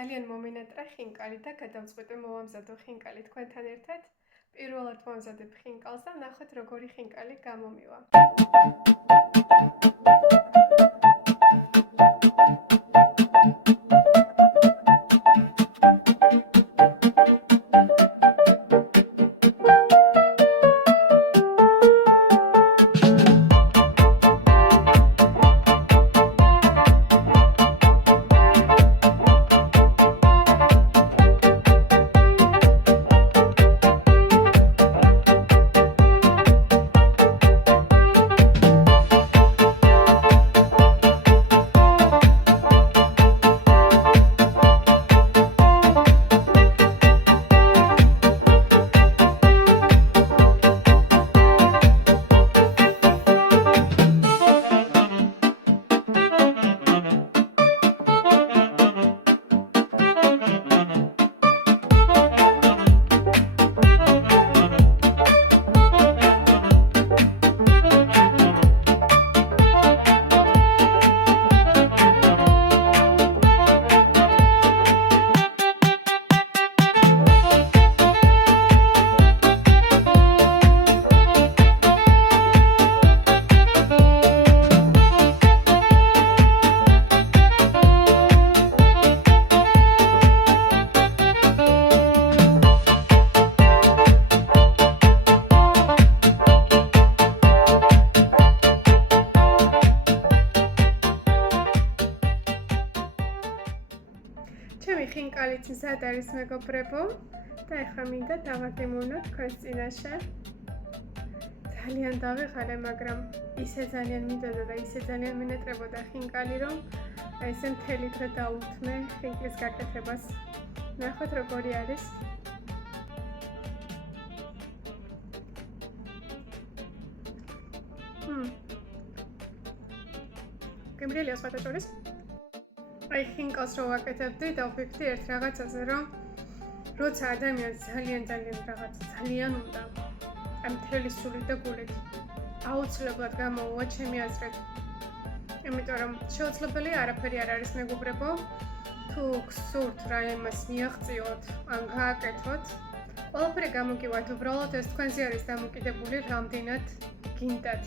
ძალიან მომინატრა ხინკალი და გადავწყვიტე მოვამზადო ხინკალი თქვენთან ერთად. პირველად ვამზადებ ხინკალს და ნახოთ როგორი ხინკალი გამომივა. ჩემი ხინკალიც მზად არის მეგობრებო და ეხლა მინდა დავაგემოვნო თქვენს წინაშე. ძალიან დავიღალე, მაგრამ ისე ძალიან მინდოდა და ისე ძალიან მინეტრებოდა ხინკალი, რომ ესე მთელი დღე დავუთმე ხინკლის გაკეთებას. ნახოთ როგორი არის. გემრიელია სხვათა შორის. აი ხინკალს რო ვაკეთებდი და ვფიქრდი ერთ რაღაცაზე, რომ როცა ადამიანს ძალიან რაღაც ძალიან უნდა ამ მთელი სულით და გულით აუცილებლად გამოუვა ჩემი აზრით. იმიტომ რომ შეუძლებელია არაფერი არ არის მეგობრებო. თუ გსურთ რაიმას მიაღწიოთ ან გააკეთოთ, ყველაფერი გამოგივართ, უბრალოდ ეს თქვენზე არის დამოკიდებული, რამდენად გინდათ.